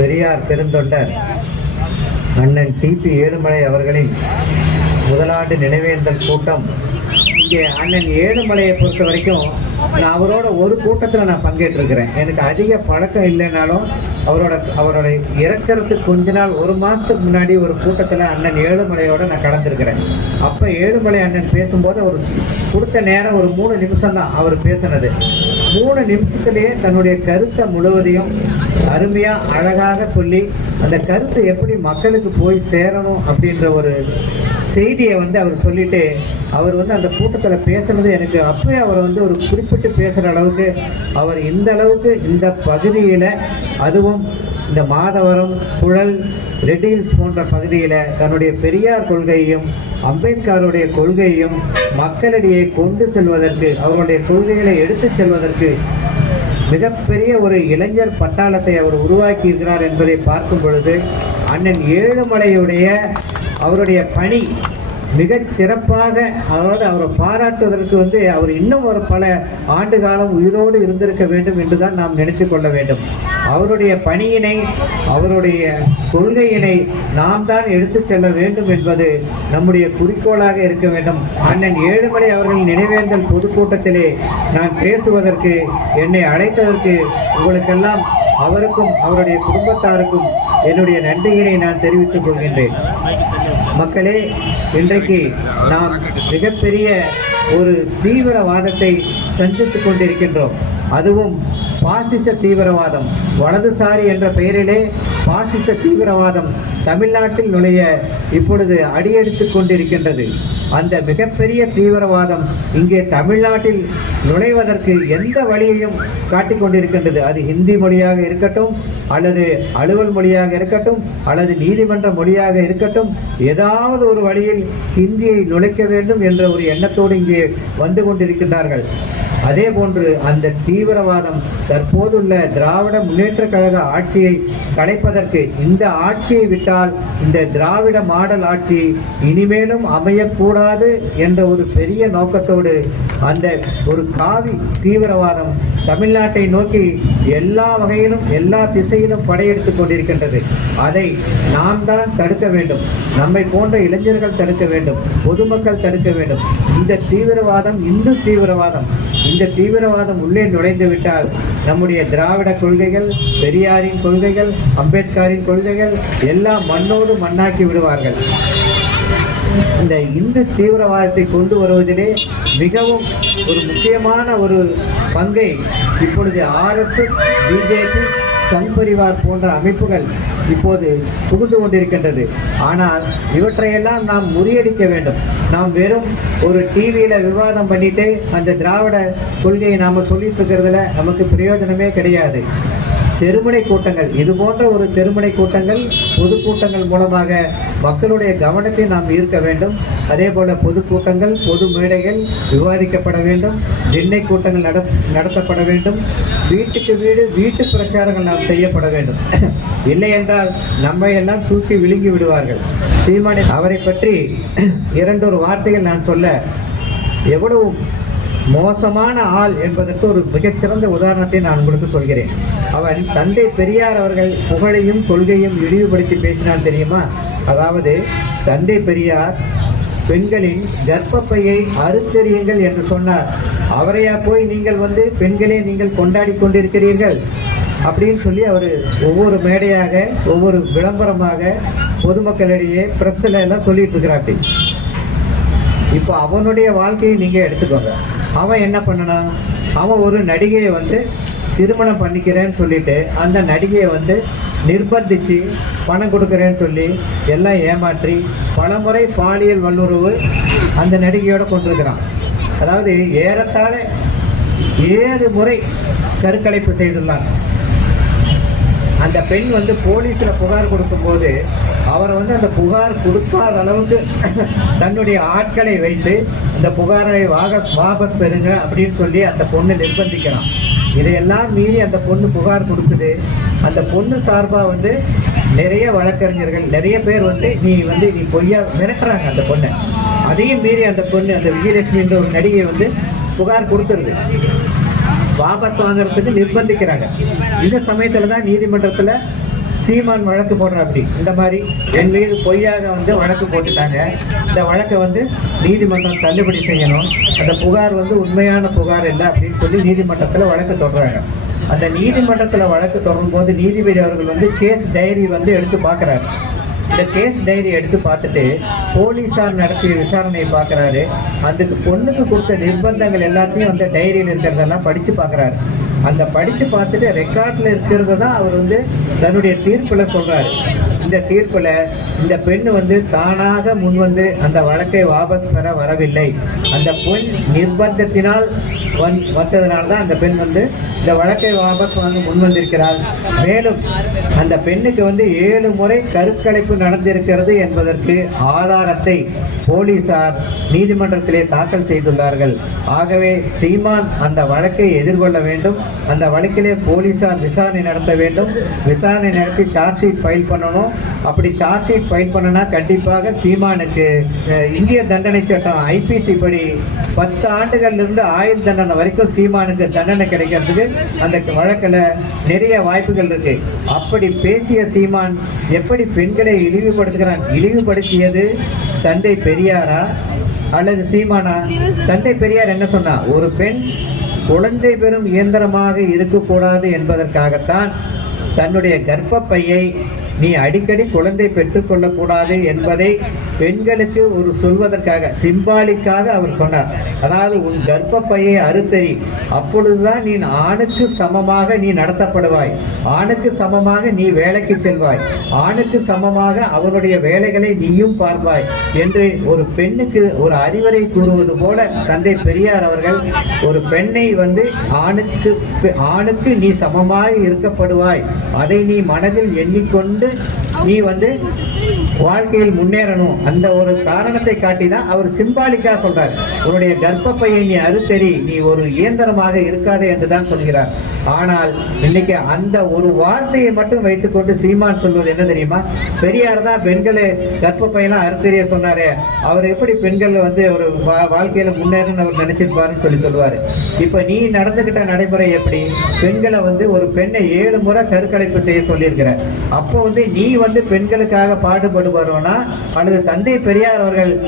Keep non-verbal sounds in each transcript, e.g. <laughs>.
பெரியார் பெருந்தொண்டர் அண்ணன் டிபி ஏழுமலை அவர்களின் முதலாண்டு நினைவேந்தல் கூட்டம். இங்கே அண்ணன் ஏழுமலையை பொறுத்த வரைக்கும் நான் அவரோட ஒரு கூட்டத்தில் நான் பங்கேற்றிருக்கிறேன். எனக்கு அதிக பழக்கம் இல்லைனாலும் அவரோட அவரோட இறக்கிறதுக்கு கொஞ்ச நாள் ஒரு மாதத்துக்கு முன்னாடி ஒரு கூட்டத்தில் அண்ணன் ஏழுமலையோட நான் கலந்துருக்கிறேன். அப்போ ஏழுமலை அண்ணன் பேசும்போது அவர் கொடுத்த நேரம் ஒரு மூணு நிமிஷம் தான் அவர் பேசினது. மூணு நிமிஷத்துலேயே தன்னுடைய கருத்தை முழுவதையும் அருமையாக அழகாக சொல்லி அந்த கருத்து எப்படி மக்களுக்கு போய் சேரணும் அப்படின்ற ஒரு செய்தியை வந்து அவர் சொல்லிட்டு அவர் வந்து அந்த கூட்டத்தில் பேசுனது எனக்கு அப்பவே அவர் வந்து ஒரு குறிப்பிட்டு பேசுகிற அளவுக்கு அவர் இந்த அளவுக்கு இந்த பகுதியில் அதுவும் இந்த மாதவரம் குழல் ரெட்டில்ஸ் போன்ற பகுதியில் தன்னுடைய பெரியார் கொள்கையையும் அம்பேத்கருடைய கொள்கையையும் மக்களிடையே கொண்டு செல்வதற்கு அவருடைய கொள்கைகளை எடுத்துச் செல்வதற்கு மிகப்பெரிய ஒரு இளைஞர் பட்டாளத்தை அவர் உருவாக்கி இருக்கிறார் என்பதை பார்க்கும் பொழுது அண்ணன் ஏழுமலையுடைய அவருடைய பணி மிகச் சிறப்பாக அதாவது அவரை பாராட்டுவதற்கு வந்து அவர் இன்னும் ஒரு பல ஆண்டு காலம் உயிரோடு இருந்திருக்க வேண்டும் என்று தான் நாம் நினைத்து கொள்ள வேண்டும். அவருடைய பணியினை அவருடைய கொள்கையினை நாம் தான் எடுத்துச் செல்ல வேண்டும் என்பது நம்முடைய குறிக்கோளாக இருக்க வேண்டும். அண்ணன் ஏழுமலை அவர்களின் நினைவேந்தல் பொதுக்கூட்டத்திலே நான் பேசுவதற்கு என்னை அழைத்ததற்கு உங்களுக்கெல்லாம் அவருக்கும் அவருடைய குடும்பத்தாருக்கும் என்னுடைய நன்றியினை நான் தெரிவித்துக் கொள்கின்றேன். மக்களே இன்றைக்கு நாம் மிகப்பெரிய ஒரு தீவிரவாதத்தை சந்தித்துக் கொண்டிருக்கின்றோம். அதுவும் பாசிச தீவிரவாதம் வலதுசாரி என்ற பெயரிலே பாசிச தீவிரவாதம் தமிழ்நாட்டில் நுழைய இப்பொழுது அடியெடுத்து கொண்டிருக்கின்றது. அந்த மிகப்பெரிய தீவிரவாதம் இங்கே தமிழ்நாட்டில் நுழைவதற்கு எந்த வழியையும் காட்டிக் கொண்டிருக்கின்றது. அது ஹிந்தி மொழியாக இருக்கட்டும் அல்லது அலுவல் மொழியாக இருக்கட்டும் அல்லது நீதிமன்ற மொழியாக இருக்கட்டும் ஏதாவது ஒரு வழியில் ஹிந்தியை நுழைக்க வேண்டும் என்ற ஒரு எண்ணத்தோடு இங்கே வந்து கொண்டிருக்கின்றார்கள். அதே போன்று அந்த தீவிரவாதம் தற்போதுள்ள திராவிட முன்னேற்ற கழக ஆட்சியை கலைப்பதற்கு இந்த ஆட்சியை விட்டால் இந்த திராவிட மாடல் ஆட்சி இனிமேலும் அமையக்கூடாது என்ற ஒரு பெரிய நோக்கத்தோடு அந்த ஒரு காவி தீவிரவாதம் தமிழ்நாட்டை நோக்கி எல்லா வகையிலும் எல்லா திசையிலும் படையெடுத்துக் கொண்டிருக்கின்றது. அதை நாம் தான் தடுக்க வேண்டும். நம்மை போன்ற இளைஞர்கள் தடுக்க வேண்டும் பொதுமக்கள் தடுக்க வேண்டும். இந்த தீவிரவாதம் இந்து தீவிரவாதம். இந்த தீவிரவாதம் உள்ளே நுழைந்து விட்டால் நம்முடைய திராவிட கொள்கைகள் பெரியாரின் கொள்கைகள் அம்பேத்கரின் கொள்கைகள் எல்லாம் மண்ணோடு மண்ணாக்கி விடுவார்கள். இந்த இந்து தீவிரவாதத்தை கொண்டு வருவதிலே மிகவும் ஒரு முக்கியமான ஒரு பங்கை இப்பொழுது ஆர்எஸ்எஸ் பிஜேபி சன்பரிவார் போன்ற அமைப்புகள் இப்போது புகுந்து கொண்டிருக்கின்றது. ஆனால் இவற்றையெல்லாம் நாம் முறியடிக்க வேண்டும். நாம் வெறும் ஒரு டிவியில் விவாதம் பண்ணிட்டு அந்த திராவிட கொள்கையை நாம் சொல்லிட்டு இருக்கிறதுல நமக்கு பிரயோஜனமே கிடையாது. தெருமுனை கூட்டங்கள். இது போன்ற ஒரு தெருமுனை கூட்டங்கள் பொதுக்கூட்டங்கள் மூலமாக மக்களுடைய கவனத்தை நாம் ஈர்க்க வேண்டும். அதே போல பொதுக்கூட்டங்கள் பொது மேடைகள் விவாதிக்கப்பட வேண்டும். திண்ணை கூட்டங்கள் நட நடத்தப்பட வேண்டும். வீட்டுக்கு வீடு வீட்டு பிரச்சாரங்கள் நாம் செய்யப்பட வேண்டும். <laughs> இல்லை என்றால் நம்மை எல்லாம் தூக்கி விழுங்கி விடுவார்கள். சீமானி அவரை பற்றி இரண்டொரு வார்த்தைகள் நான் சொல்ல எவ்வளவு மோசமான ஆள் என்பதற்கு ஒரு மிகச்சிறந்த உதாரணத்தை நான் உங்களுக்கு சொல்கிறேன். அவன் தந்தை பெரியார் அவர்கள் புகழையும் கொள்கையும் இழிவுபடுத்தி பேசினான் தெரியுமா? அதாவது தந்தை பெரியார் பெண்களின் கர்ப்பப்பையை அறுத்தெறியுங்கள் என்று சொன்னார். அவரையா போய் நீங்கள் வந்து பெண்களே நீங்கள் கொண்டாடி கொண்டிருக்கிறீர்கள்? அப்படின்னு சொல்லி அவர் ஒவ்வொரு மேடையாக ஒவ்வொரு விளம்பரமாக பொதுமக்களிடையே பிரஸ்ல எல்லாம் சொல்லிட்டு இருக்கிறாப்படி இப்போ அவனுடைய வாழ்க்கையை நீங்கள் எடுத்துக்கோங்க. அவன் என்ன பண்ணனா அவன் ஒரு நடிகையை வந்து திருமணம் பண்ணிக்கிறேன்னு சொல்லிட்டு அந்த நடிகையை வந்து நிர்பந்திச்சு பணம் கொடுக்குறேன்னு சொல்லி எல்லாம் ஏமாற்றி பலமுறை பாலியல் வல்லுறவு அந்த நடிகையோட கொண்டிருக்கிறான். அதாவது ஏறத்தாழ ஏழு முறை கருக்கலைப்பு செய்துள்ளான். அந்த பெண் வந்து போலீஸில் புகார் கொடுக்கும்போது அவர் வந்து அந்த புகார் கொடுக்காத அளவுக்கு தன்னுடைய ஆட்களை வைத்து அந்த புகாரை வாக வாபஸ் பெறுங்க அப்படின்னு சொல்லி அந்த பொண்ணு நிர்பந்திக்கிறான். இதையெல்லாம் மீறி அந்த பொண்ணு புகார் கொடுக்குது. அந்த பொண்ணு சார்பாக வந்து நிறைய வழக்கறிஞர்கள் நிறைய பேர் வந்து நீ வந்து நீ பொய்யா மிரட்டுறாங்க அந்த பொண்ணை. அதையும் மீறி அந்த பொண்ணு அந்த விஜயலட்சுமின்ற ஒரு நடிகை வந்து புகார் கொடுத்துருது. வாபஸ் வாங்குறதுக்கு நிர்பந்திக்கிறாங்க. இந்த சமயத்தில் தான் நீதிமன்றத்தில் சீமான் வழக்கு போடுற அப்படி இந்த மாதிரி என் மீது பொய்யாக வந்து வழக்கு போட்டுட்டாங்க. இந்த வழக்கை வந்து நீதிமன்றம் தள்ளுபடி செய்யணும். அந்த புகார் வந்து உண்மையான புகார் இல்லை அப்படின்னு சொல்லி நீதிமன்றத்தில் வழக்கு தொடர்றாங்க அந்த நீதிமன்றத்தில் வழக்கு தொடரும் போது நீதிபதி அவர்கள் வந்து கேஸ் டைரி வந்து எடுத்து பார்க்குறாரு. இந்த கேஸ் டைரி எடுத்து பார்த்துட்டு போலீஸார் நடத்திய விசாரணையை பார்க்குறாரு. அதுக்கு பொண்ணுக்கு கொடுத்த நிர்பந்தங்கள் எல்லாத்தையும் அந்த டைரியில் இருக்கிறதெல்லாம் படித்து பார்க்குறாரு. அந்த படித்து பார்த்துட்டு ரெக்கார்டில் இருக்கிறத தான் அவர் வந்து தன்னுடைய தீர்ப்பில் சொல்கிறாரு இந்த தீர்ப்பில் இந்த பெண் வந்து தானாக முன்வந்து அந்த வழக்கை வாபஸ் பெற வரவில்லை. அந்த பெண் நிர்பந்தத்தினால் வந் வந்ததுனால தான் அந்த பெண் வந்து இந்த வழக்கை வாபஸ் வாங்க முன்வந்திருக்கிறார் மேலும் அந்த பெண்ணுக்கு வந்து ஏழு முறை கருக்கலைப்பு நடந்திருக்கிறது என்பதற்கு ஆதாரத்தை போலீசார் நீதிமன்றத்திலே தாக்கல் செய்துள்ளார்கள். ஆகவே சீமான் அந்த வழக்கை எதிர்கொள்ள வேண்டும். அந்த வழக்கிலே போலீசார் விசாரணை நடத்த வேண்டும். விசாரணை நடத்தி சார்ஜ் ஷீட் ஃபைல் பண்ணணும். அப்படி சார்ஜ் ஷீட் ஃபைல் பண்ணனா கண்டிப்பாக சீமானுக்கு இந்திய தண்டனை சட்டம் ஐபிசி படி பத்து ஆண்டுகள்ல இருந்து ஆயுள் தண்டனை வரைக்கும் சீமானுக்கு தண்டனை கிடைக்கிறதுக்கு அந்த வழக்கில் நிறைய வாய்ப்புகள் இருக்கு. அப்படி பேசிய சீமான் எப்படி பெண்களை இழிவுபடுத்துகிறான்? இழிவுபடுத்தியது தந்தை பெரியாரா? அல்லது சீமானா? தந்தை பெரியார் என்ன சொன்னா? ஒரு பெண் குழந்தை பெறும் இயந்திரமாக இருக்கக்கூடாது என்பதற்காகத்தான் தன்னுடைய கர்ப்பப்பையை நீ அடிக்கடி குழந்தை பெற்றுக்கொள்ளக்கூடாது என்பதை பெண்களுக்கு ஒரு சொல்வதற்காக சிம்பாலிக்காக அவர் சொன்னார். அதாவது உன் கர்ப்பப்பையை அறுத்தறி. அப்பொழுதுதான் நீ ஆணுக்கு சமமாக நீ நடத்தப்படுவாய். ஆணுக்கு சமமாக நீ வேலைக்கு செல்வாய். ஆணுக்கு சமமாக அவருடைய வேலைகளை நீயும் பார்ப்பாய். என்று ஒரு பெண்ணுக்கு ஒரு அறிவுரை கூறுவது போல தந்தை பெரியார் அவர்கள் ஒரு பெண்ணை வந்து ஆணுக்கு ஆணுக்கு நீ சமமாக இருக்கப்படுவாய். அதை நீ மனதில் எண்ணிக்கொண்டு நீ வந்து வாழ்க்கையில் முன்னேறணும். அந்த ஒரு காரணத்தை காட்டி தான் அவர் சிம்பாலிக்கா சொல்றார். உன்னுடைய கர்ப்பப்பையை நீ அறுத்தறி நீ ஒரு இயந்திரமாக இருக்காதே என்று தான் சொல்கிறார். ஆனால் இன்னைக்கு அந்த ஒரு வார்த்தையை மட்டும் வைத்துக்கொண்டு சீமான் சொல்வது என்ன தெரியுமா? பெரியார் தான் பெண்களை கர்ப்பப்பையெல்லாம் அறுத்தறிய சொன்னாரே. அவர் எப்படி பெண்கள் வந்து ஒரு வா- வாழ்க்கையில முன்னேறணும்னு அவர் நினைச்சிருப்பாருன்னு சொல்லி சொல்லுவாரு. இப்ப நீ நடந்துகிட்ட நடைமுறை எப்படி? பெண்களை வந்து ஒரு பெண்ணை ஏழு முறை கருக்கலைப்பு செய்ய சொல்லியிருக்கிற அப்போ வந்து நீ வந்து பெண்களுக்காக பாடுபடுவாரோனா அல்லது தந்தை பெரியார் அவர்கள்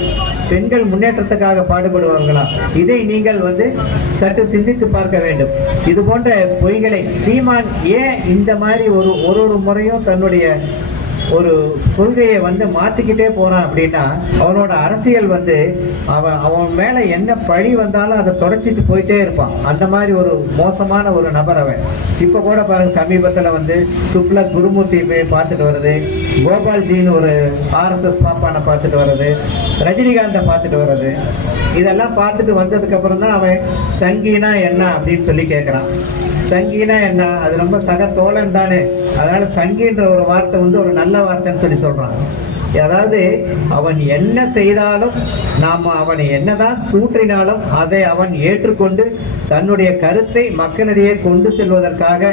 பெண்கள் முன்னேற்றத்துக்காக பாடுபடுவார்களா இதை நீங்கள் வந்து சற்று சிந்தித்து பார்க்க வேண்டும். இது போன்ற பொய்களை சீமான் ஏன் இந்த மாதிரி ஒரு ஒரு ஒரு முறையும் தன்னுடைய ஒரு கொள்கையை வந்து மாத்திக்கிட்டே போறான் அப்படின்னா அவனோட அரசியல் வந்து அவன் அவன் மேல என்ன பழி வந்தாலும் அதை தொடச்சிட்டு போயிட்டே இருப்பான். அந்த மாதிரி ஒரு மோசமான ஒரு நபர் அவன். இப்ப கூட பாருங்க சமீபத்துல வந்து சுப்ல குருமூர்த்தி போய் பார்த்துட்டு வருது கோபால்ஜின்னு ஒரு ஆர்எஸ்எஸ் பாப்பானை பார்த்துட்டு வர்றது ரஜினிகாந்தை பார்த்துட்டு வர்றது இதெல்லாம் பார்த்துட்டு வந்ததுக்கு அப்புறம் தான் அவன் சங்கீனா என்ன அப்படின்னு சொல்லி கேட்கறான் சங்கினா என்ன? அது ரொம்ப சக தோழன் தானே. அதனால சங்கின்ற ஒரு வார்த்தை வந்து ஒரு நல்ல வார்த்தைன்னு சொல்லி சொல்றான். அதாவது அவன் என்ன செய்தாலும் நாம் அவனை என்னதான் தூற்றினாலும் அதை அவன் ஏற்றுக்கொண்டு தன்னுடைய கருத்தை மக்களிடையே கொண்டு செல்வதற்காக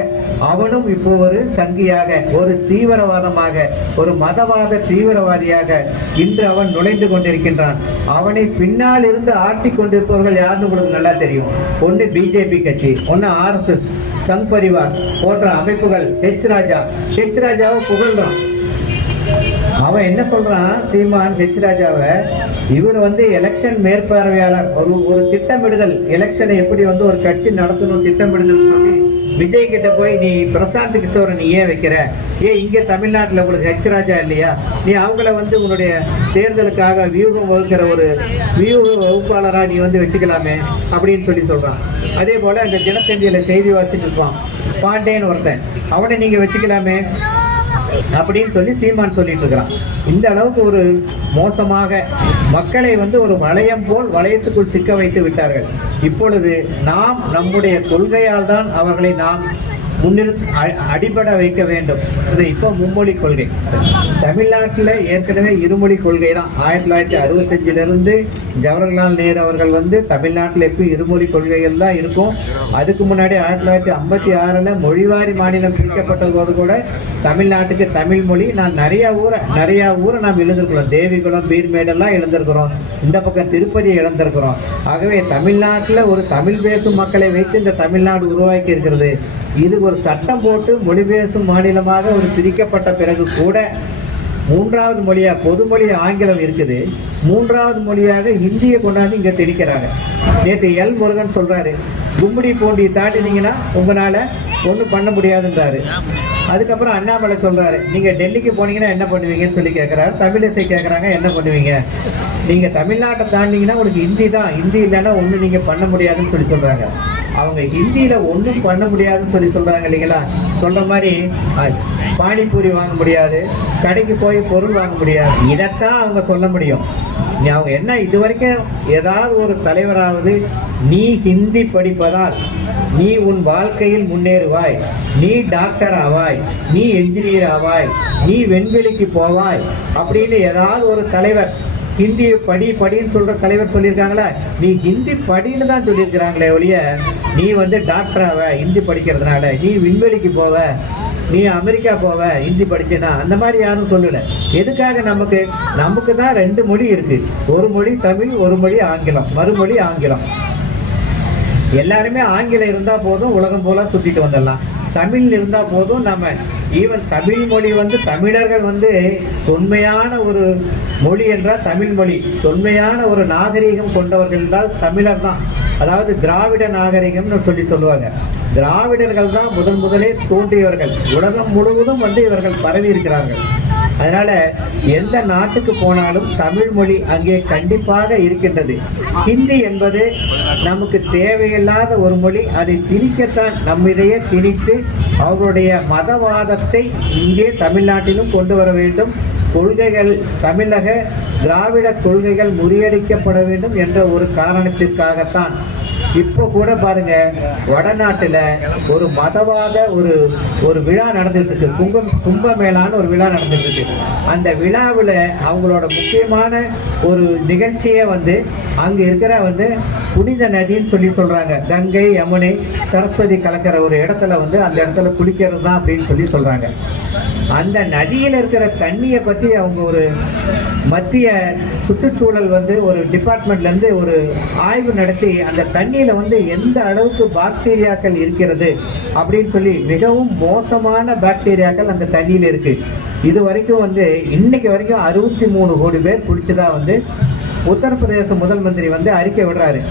அவனும் இப்போ ஒரு சங்கியாக ஒரு தீவிரவாதமாக ஒரு மதவாத தீவிரவாதியாக இன்று அவன் நுழைந்து கொண்டிருக்கின்றான். அவனை பின்னால் இருந்து ஆட்டி கொண்டிருப்பவர்கள் யாருன்னு உங்களுக்கு நல்லா தெரியும். ஒன்று பிஜேபி கட்சி ஒன்று ஆர்எஸ்எஸ் சங் பரிவார் போன்ற அமைப்புகள். ஹெச் ராஜா. ஹெச் ராஜாவை புகழ்றான். அவன் என்ன சொல்றான்? சீமான் ஹெச் ராஜாவை இவர் வந்து எலெக்ஷன் மேற்பார்வையாளர். ஒரு ஒரு திட்டமிடுதல். எலெக்ஷனை எப்படி வந்து ஒரு கட்சி நடத்தணும் திட்டமிடுதல் சொல்லி விஜய் கிட்ட போய் நீ பிரசாந்த் கிஷோரை நீ ஏன் வைக்கிற? ஏன் இங்கே தமிழ்நாட்டுல உங்களுக்கு ஹெச் ராஜா இல்லையா? நீ அவங்கள வந்து உன்னுடைய தேர்தலுக்காக வியூகம் வகுக்கிற ஒரு வியூக வகுப்பாளரா நீ வந்து வச்சுக்கலாமே? அப்படின்னு சொல்லி சொல்றான். அதே போல் இந்த தினத்தந்தியில் செய்தி வாசிட்டு இருப்பான். பாண்டேன்னு ஒருத்தன். அவனை நீங்கள் வச்சுக்கலாமே. அப்படின்னு சொல்லி சீமான் சொல்லிட்டு இருக்கிறான். இந்த அளவுக்கு ஒரு மோசமாக மக்களை வந்து ஒரு வளையம் போல் வளையத்துக்குள் சிக்க வைத்து விட்டார்கள். இப்பொழுது நாம் நம்முடைய கொள்கையால் தான் அவர்களை நாம் முன்னிறு அ- அடிபட வைக்க வேண்டும். இது இப்போ மும்மொழி கொள்கை. தமிழ்நாட்டில் ஏற்கனவே இருமொழி கொள்கை தான். ஆயிரத்தி தொள்ளாயிரத்தி அறுபத்தஞ்சிலிருந்து ஜவஹர்லால் நேரு அவர்கள் வந்து தமிழ்நாட்டில் எப்போ இருமொழி கொள்கைகள் தான் இருக்கும். அதுக்கு முன்னாடி ஆயிரத்தி தொள்ளாயிரத்தி ஐம்பத்தி ஆறில் மொழிவாரி மாநிலம் பிரிக்கப்பட்ட போது கூட தமிழ்நாட்டுக்கு தமிழ் மொழி நான் நிறையா ஊரை நிறையா ஊரை நாம் எழுந்திருக்கிறோம் தேவிகுளம் பீர்மேடெல்லாம் எழுந்திருக்கிறோம் இந்த பக்கம் திருப்பதி இழந்திருக்கிறோம் ஆகவே தமிழ்நாட்டில் ஒரு தமிழ் பேசும் மக்களை வைத்து இந்த தமிழ்நாடு உருவாக்கி இருக்கிறது. இது ஒரு சட்டம் போட்டு மொழி பேசும் மாநிலமாக ஒரு பிரிக்கப்பட்ட பிறகு கூட மூன்றாவது மொழியாக பொதுமொழி ஆங்கிலம் இருக்குது. மூன்றாவது மொழியாக ஹிந்தியை கொண்டாந்து இங்கே திணிக்கிறாங்க. நேற்று எல் முருகன் சொல்கிறாரு கும்படி பூண்டியை தாண்டினீங்கன்னா உங்களால் ஒன்றும் பண்ண முடியாதுன்றாரு. அதுக்கப்புறம் அண்ணாமலை சொல்கிறாரு நீங்கள் டெல்லிக்கு போனீங்கன்னா என்ன பண்ணுவீங்கன்னு சொல்லி கேட்குறாரு தமிழிசை கேட்குறாங்க என்ன பண்ணுவீங்க? நீங்கள் தமிழ்நாட்டை தாண்டிங்கன்னா உங்களுக்கு ஹிந்தி தான். ஹிந்தி இல்லைன்னா ஒன்றும் நீங்கள் பண்ண முடியாதுன்னு சொல்லி சொல்கிறாங்க அவங்க ஹிந்தியில ஒன்றும் பண்ண முடியாதுன்னு சொல்லி சொல்றாங்க இல்லைங்களா? சொல்ற மாதிரி பானிபூரி வாங்க முடியாது கடைக்கு போய் பொருள் வாங்க முடியாது. இதைத்தான் அவங்க சொல்ல முடியும். நீ அவங்க என்ன இது வரைக்கும் ஏதாவது ஒரு தலைவராவது நீ ஹிந்தி படிப்பதால் நீ உன் வாழ்க்கையில் முன்னேறுவாய். நீ டாக்டர் ஆவாய். நீ என்ஜினியர் ஆவாய். நீ வெண்வெளிக்கு போவாய். அப்படின்னு ஏதாவது ஒரு தலைவர் ஹிந்தி படி படின்னு சொல்ற தலைவர் சொல்லியிருக்காங்களா. நீ ஹிந்தி படின்னு தான் சொல்லியிருக்கிறாங்களே ஒழிய நீ வந்து டாக்டராக ஹிந்தி படிக்கிறதுனால. நீ விண்வெளிக்கு போவ நீ அமெரிக்கா போவ ஹிந்தி படிச்சேனா அந்த மாதிரி யாரும் சொல்லலை. எதுக்காக நமக்கு? நமக்கு தான் ரெண்டு மொழி இருக்கு. ஒரு மொழி தமிழ் ஒரு மொழி ஆங்கிலம். மறுமொழி ஆங்கிலம். எல்லாருமே ஆங்கிலம் இருந்தால் போதும் உலகம் போல சுற்றிட்டு வந்துடலாம். தமிழ் இருந்தால் போதும் நம்ம ஈவன் தமிழ் மொழி வந்து தமிழர்கள் வந்து தொன்மையான ஒரு மொழி என்றால் தமிழ் மொழி. தொன்மையான ஒரு நாகரீகம் கொண்டவர்கள் என்றால் தமிழர் தான். அதாவது திராவிட நாகரிகம்னு சொல்லி சொல்லுவாங்க. திராவிடர்கள் தான் முதன் முதலே தோன்றியவர்கள். உலகம் முழுவதும் வந்து இவர்கள் பரவி இருக்கிறார்கள். அதனால எந்த நாட்டுக்கு போனாலும் தமிழ் மொழி அங்கே கண்டிப்பாக இருக்கின்றது. ஹிந்தி என்பது நமக்கு தேவையில்லாத ஒரு மொழி. அதை திணிக்கத்தான் நம்மிடையே திணித்து அவருடைய மதவாதத்தை இங்கே தமிழ்நாட்டிலும் கொண்டு வர வேண்டும். கொள்கைகள் தமிழக திராவிட கொள்கைகள் முறியடிக்கப்பட வேண்டும் என்ற ஒரு காரணத்திற்காகத்தான் இப்போ கூட பாருங்க வடநாட்டில் ஒரு மதவாத ஒரு ஒரு விழா நடந்துட்டு இருக்கு. கும்பம் கும்பமேளான்னு ஒரு விழா நடந்துட்டு இருக்கு. அந்த விழாவில் அவங்களோட முக்கியமான ஒரு நிகழ்ச்சியே வந்து அங்கே இருக்கிற வந்து புனித நதின்னு சொல்லி சொல்கிறாங்க கங்கை யமுனை சரஸ்வதி கலக்கிற ஒரு இடத்துல வந்து அந்த இடத்துல குளிக்கிறது தான் அப்படின்னு சொல்லி சொல்கிறாங்க அந்த நதியில் இருக்கிற தண்ணியை பற்றி அவங்க ஒரு மத்திய சுற்றுச்சூழல் வந்து ஒரு டிபார்ட்மெண்ட்லேருந்து ஒரு ஆய்வு நடத்தி அந்த தண்ணியில் வந்து எந்த அளவுக்கு பாக்டீரியாக்கள் இருக்கிறது அப்படின்னு சொல்லி மிகவும் மோசமான பாக்டீரியாக்கள் அந்த தண்ணியில் இருக்குது இது வரைக்கும் வந்து இன்னைக்கு வரைக்கும் அறுபத்தி மூணு கோடி பேர் குடிச்சதா வந்து உத்தரப்பிரதேச முதல் மந்திரி வந்து அறிக்கை விடுறாரு.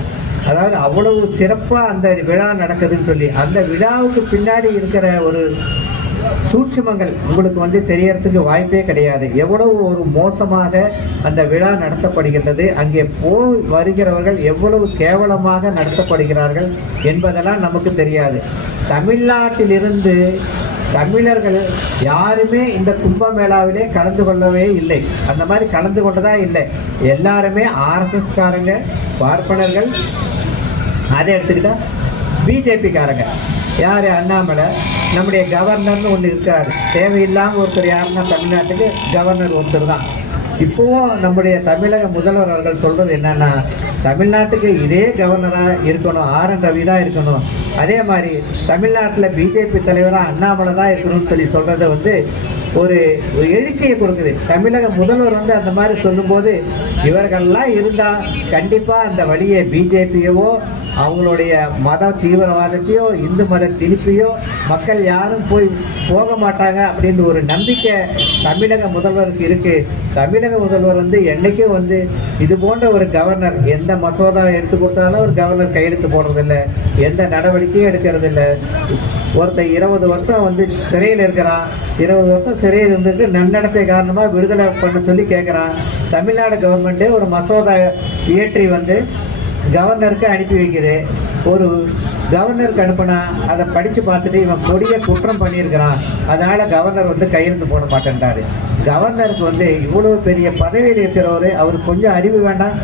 அதாவது அவ்வளவு சிறப்பாக அந்த விழா நடக்குதுன்னு சொல்லி அந்த விழாவுக்கு பின்னாடி இருக்கிற ஒரு சூட்சுமங்கள் உங்களுக்கு வந்து தெரியறதுக்கு வாய்ப்பே கிடையாது. எவ்வளவு ஒரு மோசமாக அந்த விழா நடத்தப்படுகின்றது அங்கே போய் வருகிறவர்கள் எவ்வளவு கேவலமாக நடத்தப்படுகிறார்கள் என்பதெல்லாம் நமக்கு தெரியாது. தமிழ்நாட்டிலிருந்து தமிழர்கள் யாருமே இந்த கும்பமேளாவிலே கலந்து கொள்ளவே இல்லை. அந்த மாதிரி கலந்து கொண்டதா இல்லை. எல்லாருமே ஆர்எஸ்எஸ்காரங்க பார்ப்பனர்கள் அதை எடுத்துக்கிட்டா பிஜேபிக்காரங்க யார் அண்ணாமலை? நம்முடைய கவர்னர்னு ஒன்று இருக்கார். தேவையில்லாமல் ஒருத்தர் யாருன்னா தமிழ்நாட்டுக்கு கவர்னர் ஒருத்தர் தான். இப்போவும் நம்முடைய தமிழக முதல்வர் அவர்கள் சொல்கிறது என்னென்னா தமிழ்நாட்டுக்கு இதே கவர்னராக இருக்கணும் ஆர் என் ரவி தான் இருக்கணும். அதே மாதிரி தமிழ்நாட்டில் பிஜேபி தலைவராக அண்ணாமலை தான் இருக்கணும்னு சொல்லி சொல்கிறத வந்து ஒரு ஒரு எழுச்சியை கொடுக்குது. தமிழக முதல்வர் வந்து அந்த மாதிரி சொல்லும்போது இவர்கள்லாம் இருந்தால் கண்டிப்பாக அந்த வழியை பிஜேபியவோ அவங்களுடைய மத தீவிரவாதத்தையோ இந்து மத திணிப்பையோ மக்கள் யாரும் போய் போக மாட்டாங்க அப்படின்னு ஒரு நம்பிக்கை தமிழக முதல்வருக்கு இருக்குது தமிழக முதல்வர் வந்து என்னைக்கும் வந்து இது போன்ற ஒரு கவர்னர் எந்த மசோதா எடுத்து கொடுத்தாலும் ஒரு கவர்னர் கையெழுத்து போடுறதில்ல. எந்த சுற்றி எடுக்கிறது இல்லை ஒருத்தன் இருபது வருஷம் வந்து சிறையில் இருக்கிறான். இருபது வருஷம் சிறையில் இருந்துட்டு நன்னடத்தை காரணமாக விடுதலை பண்ண சொல்லி கேட்குறான். தமிழ்நாடு கவர்மெண்ட்டு ஒரு மசோதா இயற்றி வந்து கவர்னருக்கு அனுப்பி வைக்குது. ஒரு கவர்னருக்கு அனுப்புனா அதை படித்து பார்த்துட்டு இவன் கொடிய குற்றம் பண்ணியிருக்கிறான். அதனால் கவர்னர் வந்து கையெழுத்து போட மாட்டேன்றாரு. கவர்னருக்கு வந்து இவ்வளோ பெரிய பதவியில் இருக்கிறவர் அவருக்கு கொஞ்சம் அறிவு வேண்டாம்.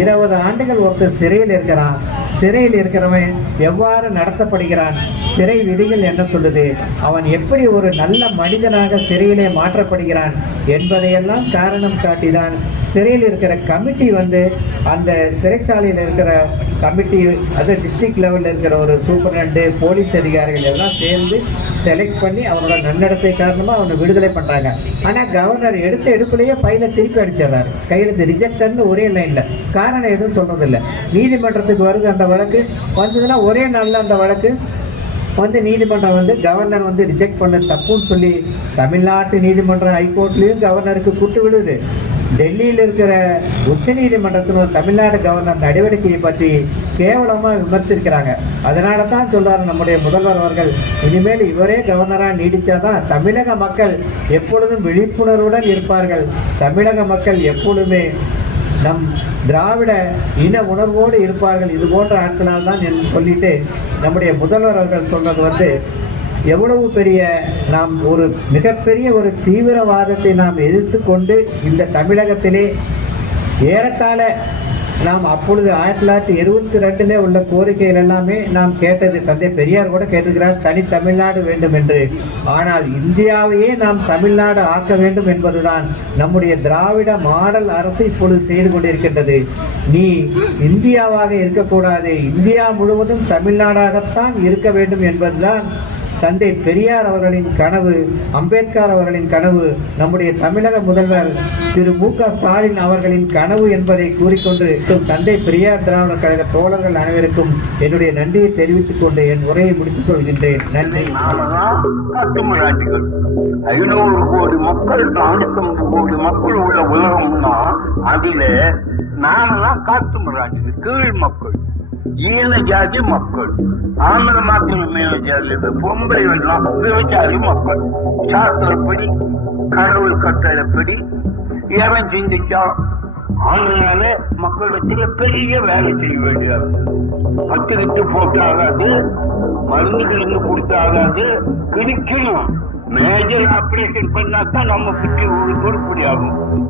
இருபது ஆண்டுகள் ஒருத்தர் சிறையில் இருக்கிறான். சிறையில் இருக்கிறவன் எவ்வாறு நடத்தப்படுகிறான்? சிறை விதிகள் என்ன சொல்லுது. அவன் எப்படி ஒரு நல்ல மனிதனாக சிறையிலே மாற்றப்படுகிறான் என்பதையெல்லாம் காரணம் காட்டிதான் சிறையில் இருக்கிற கமிட்டி வந்து அந்த சிறைச்சாலையில் இருக்கிற கமிட்டி அது டிஸ்ட்ரிக்ட் லெவலில் இருக்கிற ஒரு சூப்பரண்டு போலீஸ் அதிகாரிகள் எல்லாம் சேர்ந்து செலக்ட் பண்ணி அவனோட நன்னடத்தை காரணமாக அவனை விடுதலை பண்ணுறாங்க ஆனால் கவர்னர் எடுத்த எடுப்புலேயே பையில திருப்பி அடிச்சிடுறாரு. கையெழுத்து ரிஜெக்டர்னு ஒரே லைனில் காரணம் எதுவும் சொல்கிறதில்ல நீதிமன்றத்துக்கு வருது அந்த வழக்கு. வந்ததுன்னா ஒரே நாளில் அந்த வழக்கு. வந்து நீதிமன்றம் வந்து கவர்னர் வந்து ரிஜெக்ட் பண்ண தப்புன்னு சொல்லி தமிழ்நாட்டு நீதிமன்றம் ஹைகோர்ட்லேயும் கவர்னருக்கு கூட்டு விடுது. டெல்லியில் இருக்கிற உச்ச நீதிமன்றத்திலும் தமிழ்நாடு கவர்னர் நடவடிக்கையை பற்றி கேவலமாக விமர்சிக்கிறாங்க. அதனால தான் சொல்றாரு நம்முடைய முதல்வர் அவர்கள் இனிமேல் இவரே கவர்னராக நீடித்தாதான் தமிழக மக்கள் எப்பொழுதும் விழிப்புணர்வுடன் இருப்பார்கள். தமிழக மக்கள் எப்பொழுதுமே நம் திராவிட இன உணர்வோடு இருப்பார்கள். இது போன்ற ஆட்களால் தான் என்று சொல்லிட்டு நம்முடைய முதல்வர் அவர்கள் சொல்றது வந்து எவ்வளவு பெரிய நாம் ஒரு மிகப்பெரிய ஒரு தீவிரவாதத்தை நாம் எதிர்த்து கொண்டு இந்த தமிழகத்திலே ஏறத்தாழ நாம் அப்பொழுது ஆயிரத்தி தொள்ளாயிரத்தி இருபத்தி ரெண்டிலே உள்ள கோரிக்கைகள் எல்லாமே நாம் கேட்டது தந்தை பெரியார் கூட கேட்டிருக்கிறார் தனி தமிழ்நாடு வேண்டும் என்று. ஆனால் இந்தியாவையே நாம் தமிழ்நாடு ஆக்க வேண்டும் என்பதுதான் நம்முடைய திராவிட மாடல் அரசு இப்பொழுது செய்து கொண்டிருக்கின்றது. நீ இந்தியாவாக இருக்கக்கூடாது. இந்தியா முழுவதும் தமிழ்நாடாகத்தான் இருக்க வேண்டும் என்பதுதான் தந்தை பெரியார் அவர்களின் கனவு அம்பேத்கர் அவர்களின் கனவு நம்முடைய தமிழக முதல்வர் திரு மு க ஸ்டாலின் அவர்களின் கனவு என்பதை கூறிக்கொண்டு தந்தை பெரியார் திராவிடர் கழக தோழர்கள் அனைவருக்கும் என்னுடைய நன்றியை தெரிவித்துக் கொண்டு என் உரையை முடித்துக் கொள்கின்றேன். நன்றி. ஐநூறு கோடி மக்கள் நானூத்தம்பது கோடி மக்கள் உள்ள உலகம்னா நானெல்லாம் காத்து காட்டுமிராண்டிகள் கீழ் மக்கள். ஈன ஜாதி மக்கள். ஆந்திர மக்கள் மேல ஜாதி பொம்பளை எல்லாம் விவசாயி மக்கள். சாஸ்திரப்படி கடவுள் கட்டளைப்படி எவன் சிந்திச்சான் அதனால மக்களிடத்துல பெரிய வேலை செய்ய வேண்டியது பத்திரிக்கை போட்டாகாது போட்டு ஆகாது மருந்து கிருந்து கொடுத்து ஆகாது மேஜர் ஆபரேஷன் பண்ணாதான் நம்ம சுற்றி ஒரு ஆகும்.